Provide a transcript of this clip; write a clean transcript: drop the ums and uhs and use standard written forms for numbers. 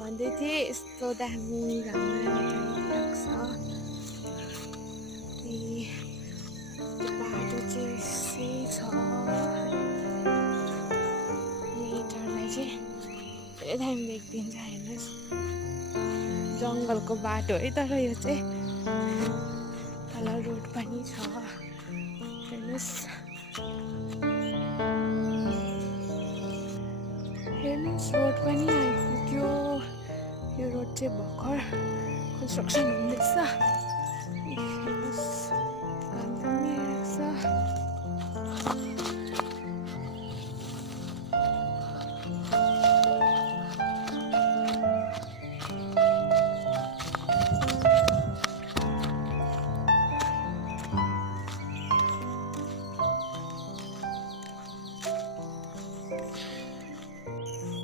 भन्दै थिएँ यस्तो दामी लाग्छ। त्यो बाटो चाहिँ यसै छ। यही टाढालाई चाहिँ धेरै दामी देखिदिन्छ हेर्नुहोस्। जङ्गलको बाटो है तर यो चाहिँ तल रोड पनि छ हेर्नुहोस्। रोड पनि आइपुग्यो। यो रोड चाहिँ भर्खर कन्स्ट्रक्सन हुँदैछ।